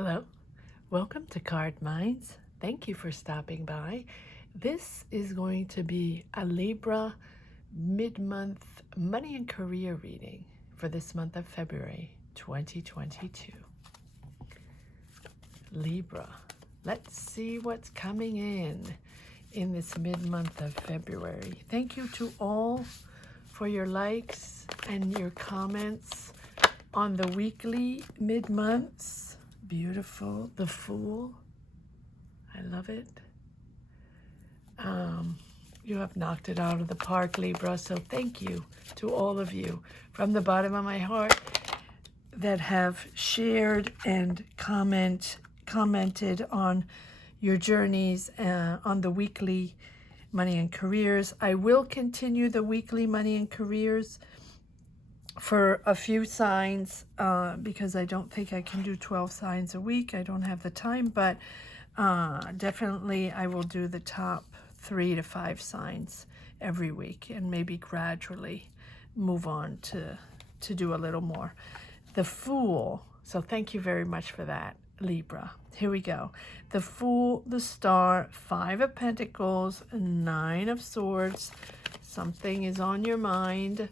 Hello, welcome to Card Minds. Thank you for stopping by. This is going to be a Libra mid-month money and career reading for this month of February 2022. Libra, let's see what's coming in this mid-month of February. Thank you to all for your likes and your comments on the weekly mid-months. Beautiful. The Fool. I love it. You have knocked it out of the park, Libra, so thank you to all of you from the bottom of my heart that have shared and commented on your journeys on the weekly money and careers. I will continue the weekly money and careers for a few signs because I don't think I can do 12 signs a week. I don't have the time, but definitely I will do the top 3 to 5 signs every week and maybe gradually move on to do a little more. The Fool. So thank you very much for that, Libra. Here we go. The Fool, the Star, 5 of Pentacles, 9 of Swords. Something is on your mind.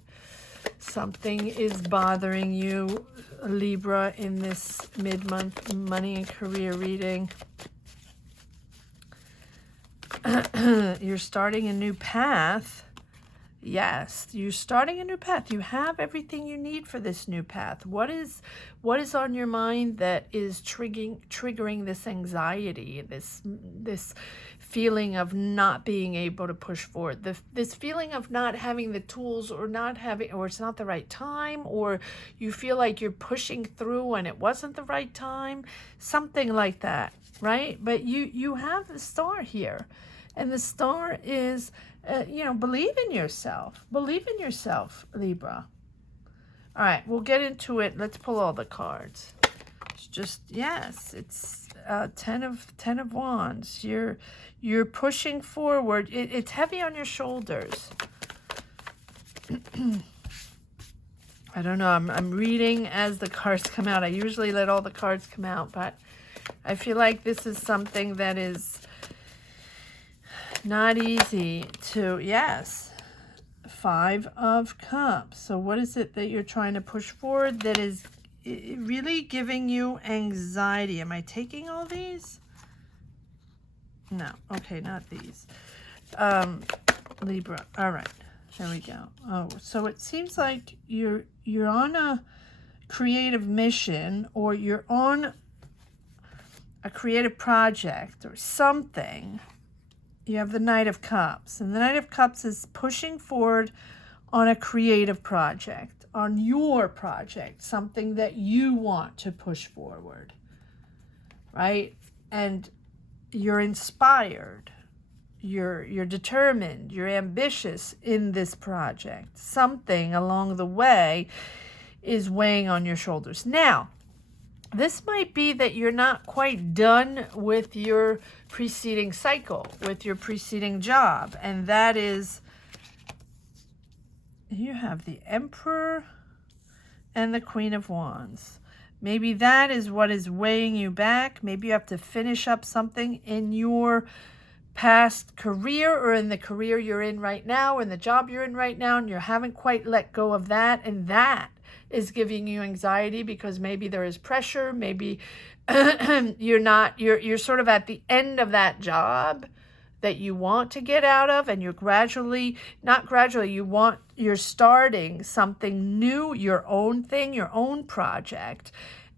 Something is bothering you, Libra, in this mid-month money and career reading. You're starting a new path. Yes, you're starting a new path. You have everything you need for this new path. What is on your mind that is triggering this anxiety, this feeling of not being able to push forward, this feeling of not having the tools, or it's not the right time, or you feel like you're pushing through and it wasn't the right time, something like that, right? But you have the Star here, and the Star is believe in yourself. Believe in yourself, Libra. All right, we'll get into it. Let's pull all the cards. It's just, yes, it's 10 of Wands. You're pushing forward. It's heavy on your shoulders. I don't know. I'm reading as the cards come out. I usually let all the cards come out, but I feel like this is something that is not easy to, yes, 5 of Cups. So what is it that you're trying to push forward that is really giving you anxiety? Am I taking all these? No. Okay, not these. Libra. All right. There we go. Oh, so it seems like you're on a creative mission, or you're on a creative project or something. You have the Knight of Cups, and the Knight of Cups is pushing forward on a creative project, on your project, something that you want to push forward, right? And you're inspired, you're determined, you're ambitious in this project. Something along the way is weighing on your shoulders. Now, this might be that you're not quite done with your preceding cycle, with your preceding job. And that is, you have the Emperor and the Queen of Wands. Maybe that is what is weighing you back. Maybe you have to finish up something in your past career, or in the career you're in right now, or in the job you're in right now, and you haven't quite let go of that. And that is giving you anxiety because maybe there is pressure, maybe you're sort of at the end of that job that you want to get out of, and you're starting something new, your own thing, your own project,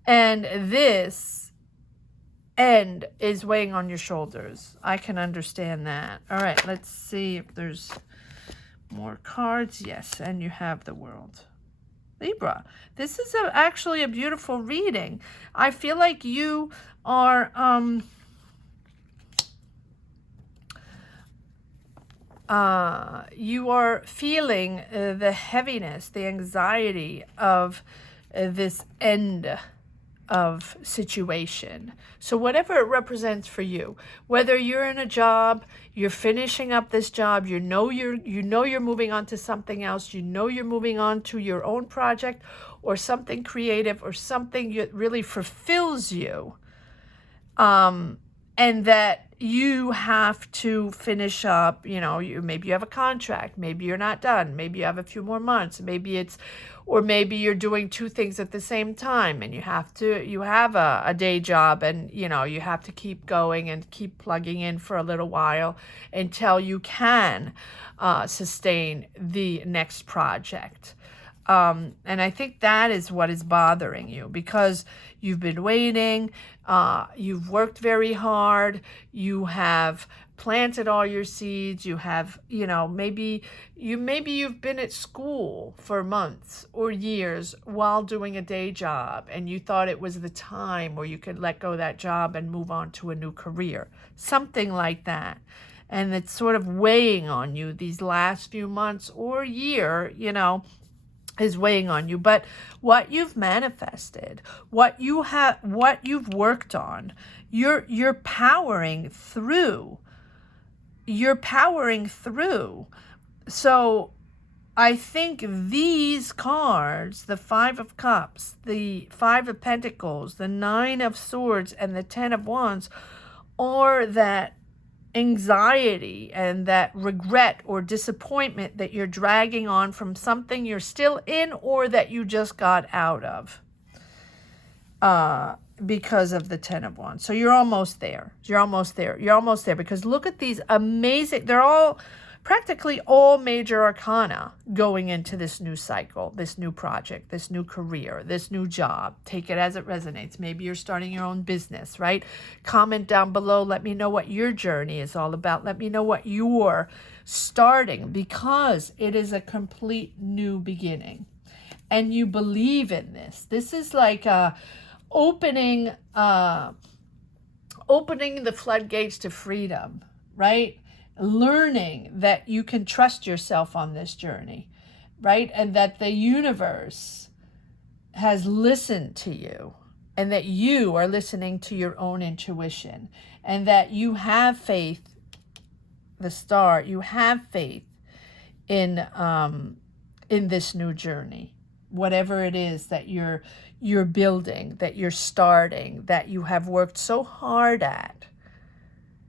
and this end is weighing on your shoulders. I can understand that. All right, let's see if there's more cards. Yes, and you have the World. Libra, this is actually a beautiful reading. I feel like you are feeling the heaviness, the anxiety of this end of situation. So whatever it represents for you, whether you're in a job, you're finishing up this job, you know you're moving on to something else, you're moving on to your own project or something creative or something that really fulfills you, and that you have to finish up, maybe you have a contract, maybe you're not done, maybe you have a few more months, or maybe you're doing two things at the same time, and you have a day job, and you have to keep going and keep plugging in for a little while until you can sustain the next project. And I think that is what is bothering you, because you've been waiting, you've worked very hard, you have planted all your seeds, you have, maybe you've been at school for months or years while doing a day job, and you thought it was the time where you could let go of that job and move on to a new career, something like that. And it's sort of weighing on you these last few months or year, is weighing on you. But what you've manifested, what you've worked on, you're powering through. You're powering through. So I think these cards, the 5 of Cups, the 5 of Pentacles, the 9 of Swords, and the 10 of Wands, are that anxiety and that regret or disappointment that you're dragging on from something you're still in, or that you just got out of because of the 10 of Wands. So you're almost there. You're almost there, because look at these amazing, they're all practically all major arcana going into this new cycle, this new project, this new career, this new job. Take it as it resonates. Maybe you're starting your own business, right? Comment down below. Let me know what your journey is all about. Let me know what you're starting, because it is a complete new beginning. And you believe in this. This is like opening the floodgates to freedom, right? Learning that you can trust yourself on this journey, right? And that the universe has listened to you, and that you are listening to your own intuition, and that you have faith, the star, you have faith in this new journey, whatever it is that you're building, that you're starting, that you have worked so hard at,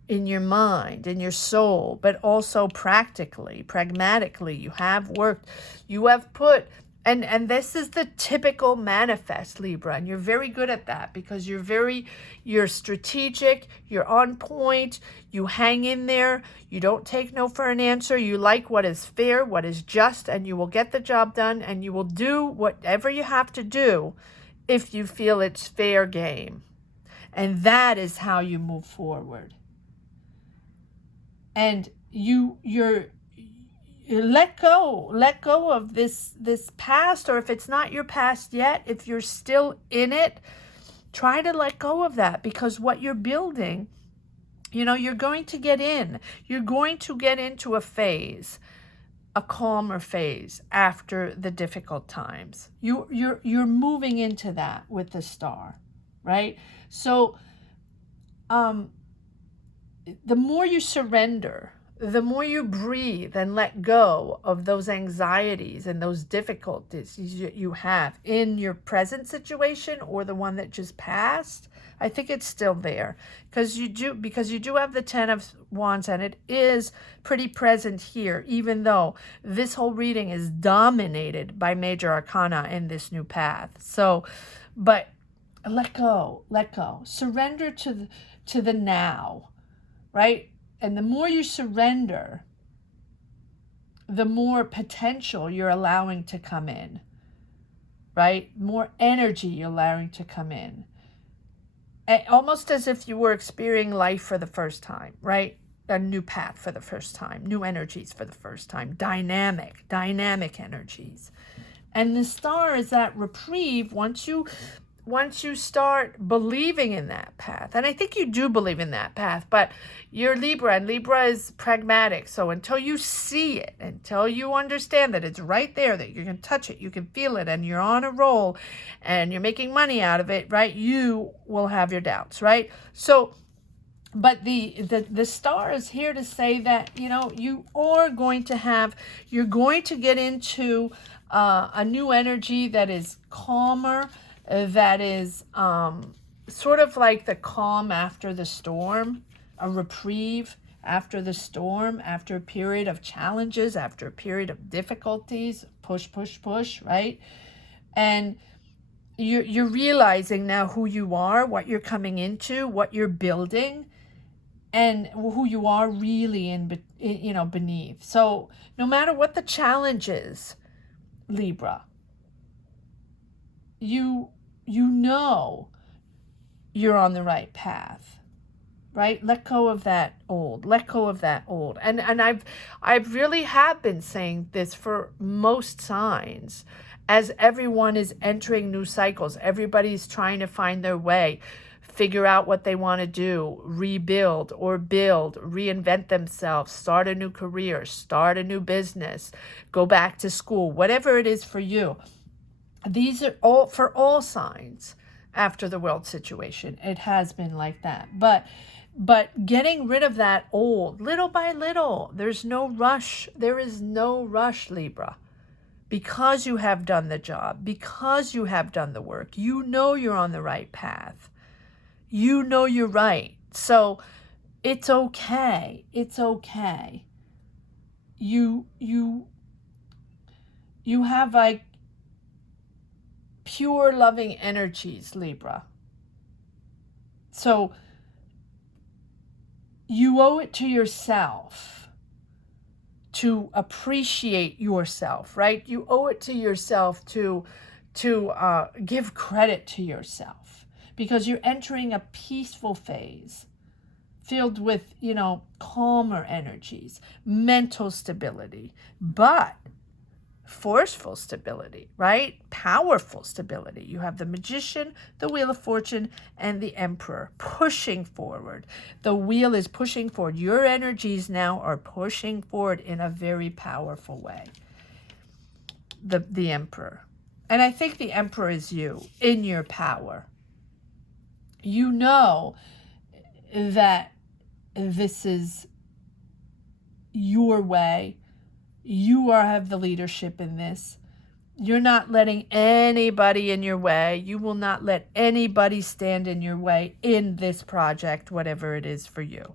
in your mind, in your soul, but also pragmatically, you have worked, you have put, and this is the typical manifest, Libra, and you're very good at that, because you're strategic, you're on point, you hang in there, you don't take no for an answer, you like what is fair, what is just, and you will get the job done, and you will do whatever you have to do if you feel it's fair game. And that is how you move forward. And you're let go of this past, or if it's not your past yet, if you're still in it, try to let go of that, because what you're building, you're going to get into a phase, a calmer phase after the difficult times. You're moving into that with the star, right? So the more you surrender, the more you breathe and let go of those anxieties and those difficulties you have in your present situation, or the one that just passed. I think it's still there, because you do have the 10 of Wands, and it is pretty present here, even though this whole reading is dominated by major arcana in this new path. So, but let go, surrender to the now, right? And the more you surrender, the more potential you're allowing to come in, right? More energy you're allowing to come in. Almost as if you were experiencing life for the first time, right? A new path for the first time, new energies for the first time, dynamic energies. And the star is that reprieve once you start believing in that path. And I think you do believe in that path, but you're Libra, and Libra is pragmatic. So until you see it, until you understand that it's right there, that you can touch it, you can feel it, and you're on a roll and you're making money out of it, right? You will have your doubts, right? So, but the star is here to say that, you are going to you're going to get into a new energy that is calmer, that is sort of like the calm after the storm, a reprieve after the storm, after a period of challenges, after a period of difficulties, push, push, push, right? And you're realizing now who you are, what you're coming into, what you're building, and who you are really beneath. So no matter what the challenge is, Libra, you know you're on the right path, right? Let go of that old. Let go of that old. And I've really have been saying this for most signs, as everyone is entering new cycles. Everybody's trying to find their way, figure out what they want to do, rebuild or build, reinvent themselves, start a new career, start a new business, go back to school, whatever it is for you. These are all for all signs after the world situation. It has been like that. But getting rid of that old, little by little, there's no rush. There is no rush, Libra. Because you have done the job, because you have done the work, you know you're on the right path. You know you're right. So it's okay. It's okay. You have like pure loving energies, Libra. So you owe it to yourself to appreciate yourself, right? You owe it to yourself to give credit to yourself, because you're entering a peaceful phase filled with, calmer energies, mental stability, but forceful stability, right? Powerful stability. You have the Magician, the Wheel of Fortune, and the Emperor pushing forward. The wheel is pushing forward. Your energies now are pushing forward in a very powerful way. The Emperor. And I think the Emperor is you in your power. You know that this is your way. You have the leadership in this. You're not letting anybody in your way. You will not let anybody stand in your way in this project, whatever it is for you.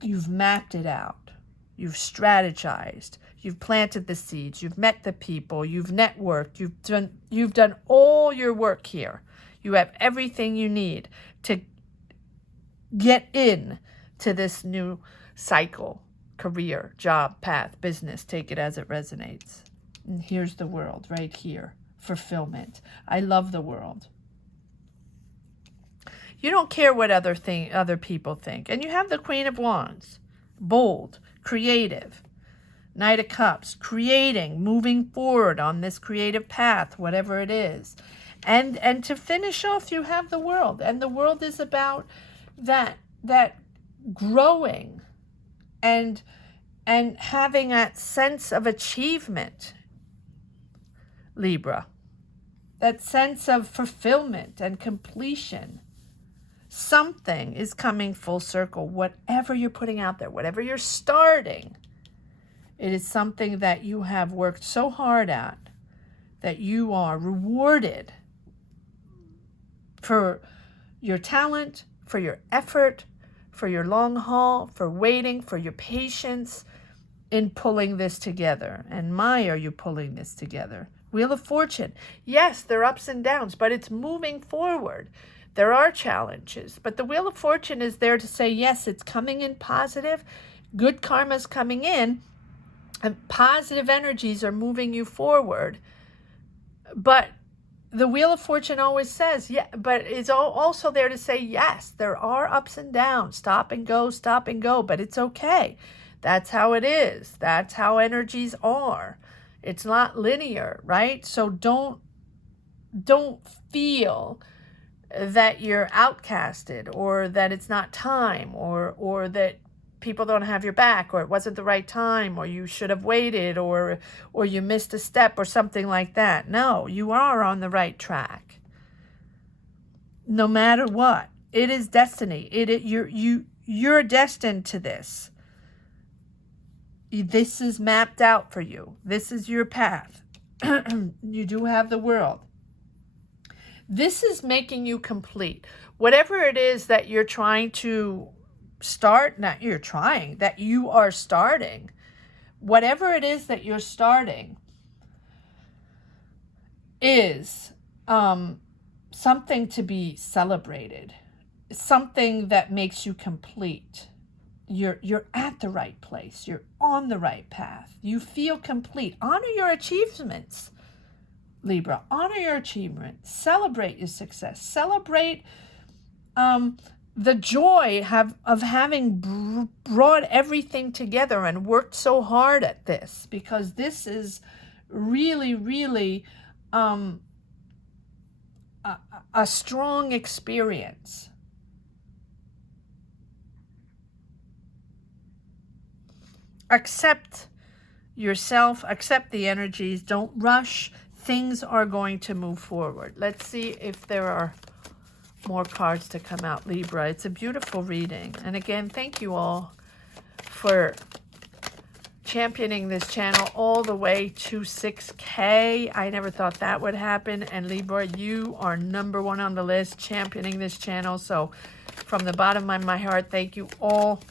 You've mapped it out. You've strategized. You've planted the seeds. You've met the people. You've networked. You've done all your work here. You have everything you need to get in to this new cycle. Career, job, path, business, take it as it resonates. And here's the world right here. Fulfillment. I love the world. You don't care what other people think. And you have the Queen of Wands. Bold, creative. Knight of Cups, creating, moving forward on this creative path, whatever it is. And to finish off, you have the World. And the World is about that growing and having that sense of achievement, Libra. That sense of fulfillment and completion. Something is coming full circle. Whatever you're putting out there, whatever you're starting, it is something that you have worked so hard at, that you are rewarded for your talent, for your effort, for your long haul, for waiting, for your patience in pulling this together. And my, are you pulling this together? Wheel of Fortune. Yes, there are ups and downs, but it's moving forward. There are challenges, but the Wheel of Fortune is there to say, yes, it's coming in positive. Good karma's coming in, and positive energies are moving you forward. But the Wheel of Fortune always says, yeah, but it's also there to say, yes, there are ups and downs, stop and go, but it's okay. That's how it is. That's how energies are. It's not linear, right? So don't feel that you're outcasted, or that it's not time, or that people don't have your back, or it wasn't the right time, or you should have waited, or you missed a step, or something like that. No, you are on the right track. No matter what, it is destiny. You're destined to this. This is mapped out for you. This is your path. You do have the World. This is making you complete. Whatever it is that you're trying to start, not you're trying, that you are starting, whatever it is that you're starting is something to be celebrated, something that makes you complete. You're at the right place. You're on the right path. You feel complete. Honor your achievements, Libra. Honor your achievements. Celebrate your success. Celebrate the joy of having brought everything together and worked so hard at this, because this is really, really a strong experience. Accept yourself, accept the energies, don't rush. Things are going to move forward. Let's see if there are more cards to come out, Libra. It's a beautiful reading. And again, thank you all for championing this channel all the way to 6K. I never thought that would happen. And Libra, you are #1 on the list, championing this channel. So from the bottom of my heart, thank you all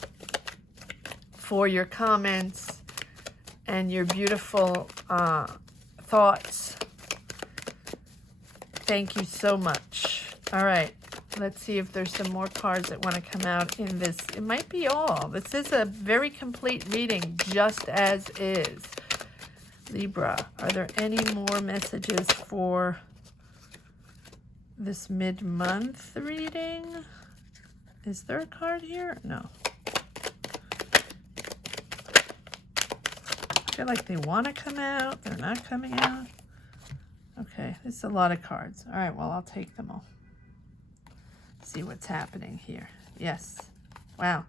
for your comments and your beautiful thoughts. Thank you so much. All right, let's see if there's some more cards that want to come out in this. It might be all. This is a very complete reading, just as is. Libra, are there any more messages for this mid-month reading? Is there a card here? No. I feel like they want to come out. They're not coming out. Okay, this is a lot of cards. All right, well, I'll take them all. See what's happening here. Yes. Wow.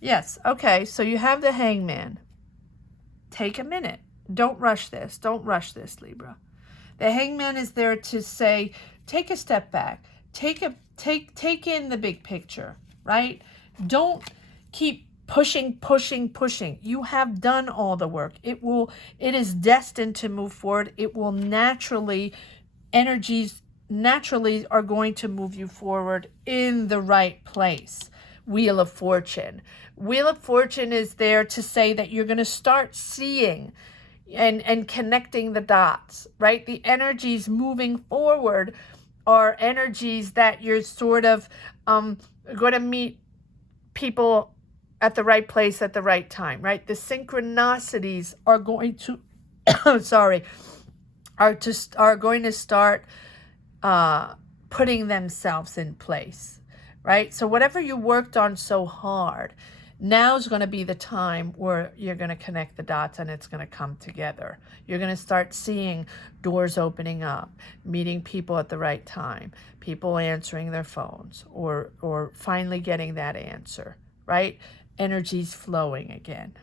Yes. Okay, so you have the Hangman. Take a minute. Don't rush this. Don't rush this, Libra. The Hangman is there to say, take a step back. Take in the big picture, right? Don't keep pushing. You have done all the work. It is destined to move forward. It will energies naturally are going to move you forward in the right place. Wheel of Fortune. Wheel of Fortune is there to say that you're going to start seeing and connecting the dots, right? The energies moving forward are energies that you're sort of going to meet people at the right place at the right time, right? The synchronicities are going to, are going to start putting themselves in place, right? So whatever you worked on so hard, now's going to be the time where you're going to connect the dots and it's going to come together. You're going to start seeing doors opening up, meeting people at the right time, people answering their phones, or finally getting that answer, right? Energies flowing again.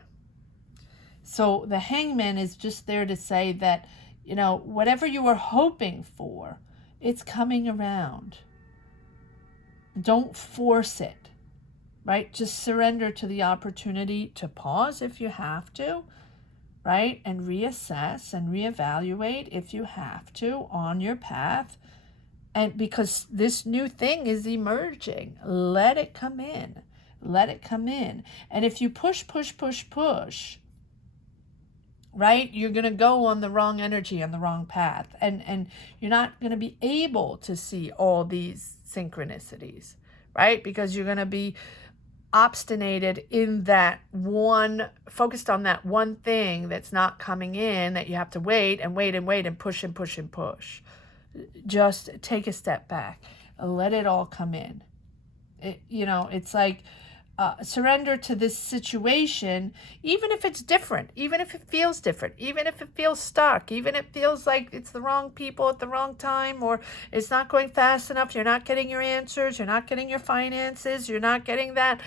So the Hangman is just there to say that, you know, whatever you were hoping for, it's coming around. Don't force it, right? Just surrender to the opportunity to pause if you have to, right? And reassess and reevaluate if you have to on your path. And because this new thing is emerging, let it come in. Let it come in. And if you push, right, you're going to go on the wrong energy, on the wrong path. And you're not going to be able to see all these synchronicities, right? Because you're going to be obstinated in that one, focused on that one thing that's not coming in, that you have to wait and push. Just take a step back. Let it all come in. It's like surrender to this situation, even if it's different, even if it feels different, even if it feels stuck, even if it feels like it's the wrong people at the wrong time, or it's not going fast enough, you're not getting your answers, you're not getting your finances, you're not getting that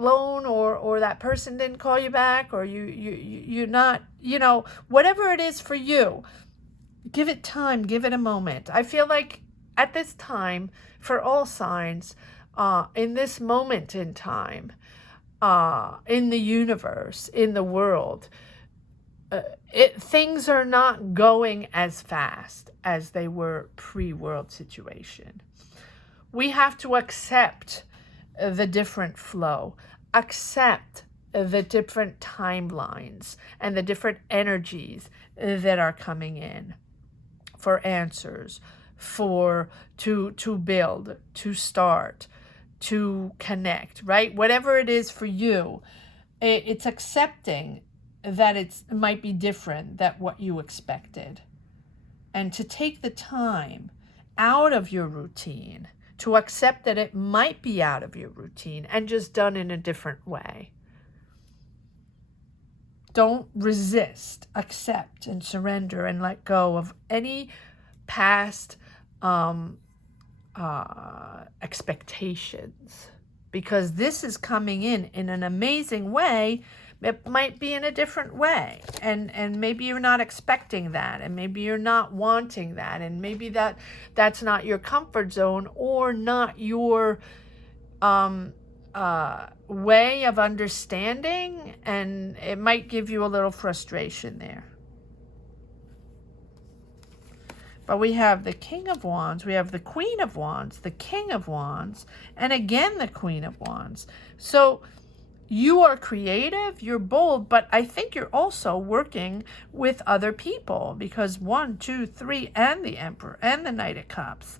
loan, or that person didn't call you back, or you're not, whatever it is for you, give it time, give it a moment. I feel like at this time, for all signs, in this moment in time, in the universe, in the world, things are not going as fast as they were pre-world situation. We have to accept the different flow, accept the different timelines and the different energies that are coming in for answers, to build, to start, to connect, right? Whatever it is for you, it's accepting that it might be different than what you expected, and to take the time out of your routine to accept that it might be out of your routine and just done in a different way. Don't resist, accept and surrender and let go of any past expectations, because this is coming in an amazing way. It might be in a different way, and maybe you're not expecting that, and maybe you're not wanting that, and maybe that's not your comfort zone or not your way of understanding, and it might give you a little frustration there. But we have the King of Wands, we have the Queen of Wands, the King of Wands, and again the Queen of Wands. So you are creative, you're bold, but I think you're also working with other people, because 1, 2, 3, and the Emperor, and the Knight of Cups.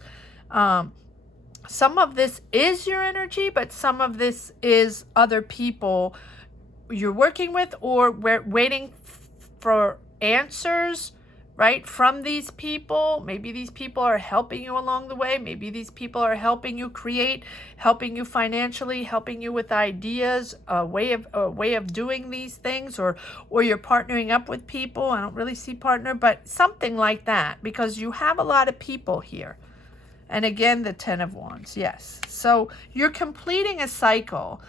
Some of this is your energy, but some of this is other people you're working with, or we're waiting for answers, right, from these people. Maybe these people are helping you along the way. Maybe these people are helping you create, helping you financially, helping you with ideas, a way of doing these things, or you're partnering up with people. I don't really see partner, but something like that, because you have a lot of people here. And again, the Ten of Wands, yes. So you're completing a cycle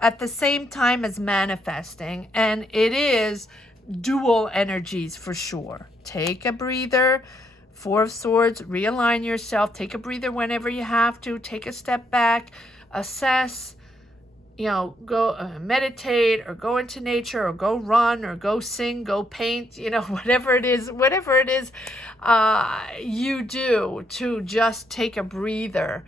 at the same time as manifesting, and it is dual energies for sure. Take a breather. 4 of Swords, realign yourself. Take a breather whenever you have to. Take a step back, assess, go meditate, or go into nature, or go run, or go sing, go paint, whatever it is you do, to just take a breather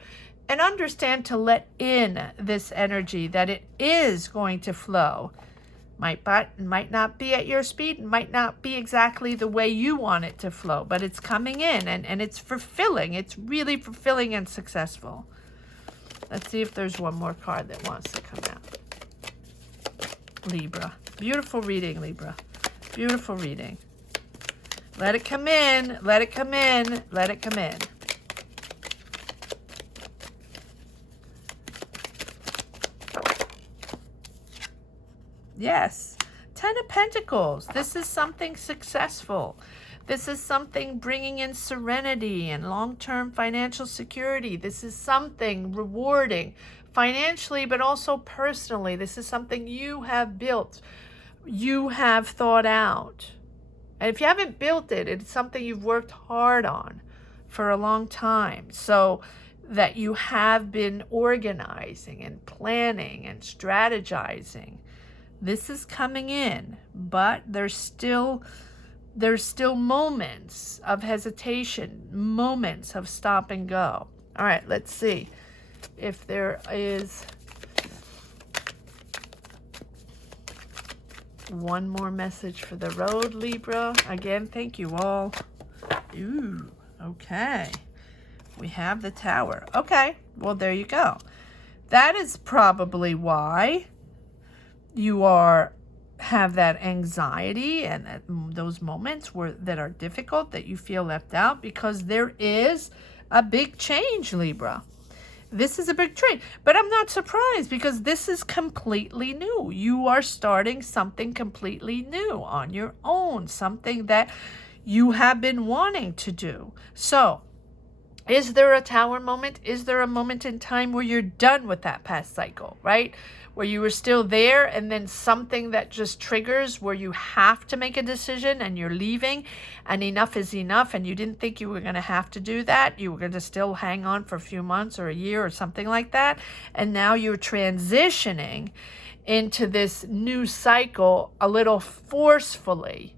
and understand to let in this energy, that it is going to flow. Might not be at your speed, might not be exactly the way you want it to flow, but it's coming in, and it's fulfilling. It's really fulfilling and successful. Let's see if there's one more card that wants to come out. Libra. Beautiful reading, Libra. Beautiful reading. Let it come in. Let it come in. Let it come in. Yes. 10 of Pentacles. This is something successful. This is something bringing in serenity and long-term financial security. This is something rewarding financially, but also personally. This is something you have built. You have thought out. And if you haven't built it, it's something you've worked hard on for a long time. So that you have been organizing and planning and strategizing. This is coming in, but there's still moments of hesitation, moments of stop and go. All right, let's see if there is one more message for the road, Libra. Again, thank you all. Ooh, okay. We have the Tower. Okay, well, there you go. That is probably why you have that anxiety and those moments that are difficult, that you feel left out, because there is a big change, Libra. This is a big change, but I'm not surprised, because this is completely new. You are starting something completely new on your own, something that you have been wanting to do. So is there a Tower moment? Is there a moment in time where you're done with that past cycle, right? Where you were still there, and then something that just triggers where you have to make a decision and you're leaving, and enough is enough, and you didn't think you were going to have to do that. You were going to still hang on for a few months or a year or something like that. And now you're transitioning into this new cycle a little forcefully,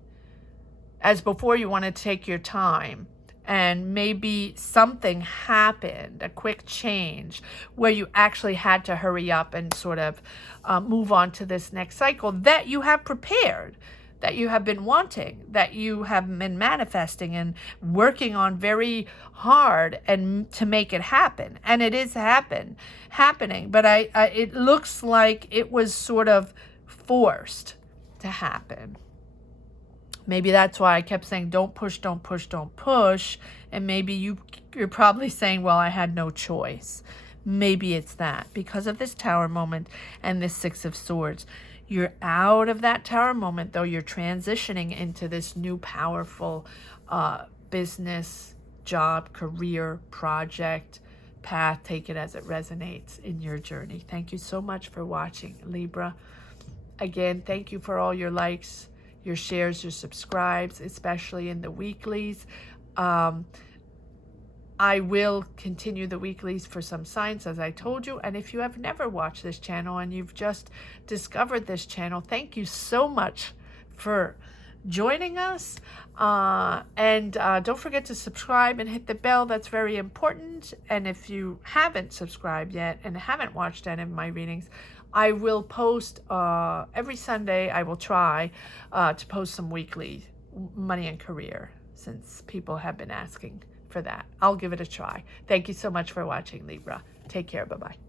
as before, you want to take your time, and maybe something happened, a quick change, where you actually had to hurry up and sort of move on to this next cycle that you have prepared, that you have been wanting, that you have been manifesting and working on very hard and to make it happen. And it is happening, but it looks like it was sort of forced to happen. Maybe that's why I kept saying, don't push, don't push, don't push. And maybe you're probably saying, well, I had no choice. Maybe it's that. Because of this Tower moment and this Six of Swords, you're out of that Tower moment, though you're transitioning into this new powerful business, job, career, project, path. Take it as it resonates in your journey. Thank you so much for watching, Libra. Again, thank you for all your likes, your shares, your subscribes, especially in the weeklies. I will continue the weeklies for some signs, as I told you. And if you have never watched this channel and you've just discovered this channel, thank you so much for joining us. Don't forget to subscribe and hit the bell. That's very important. And if you haven't subscribed yet and haven't watched any of my readings, I will post every Sunday. I will try to post some weekly money and career, since people have been asking for that. I'll give it a try. Thank you so much for watching, Libra. Take care. Bye-bye.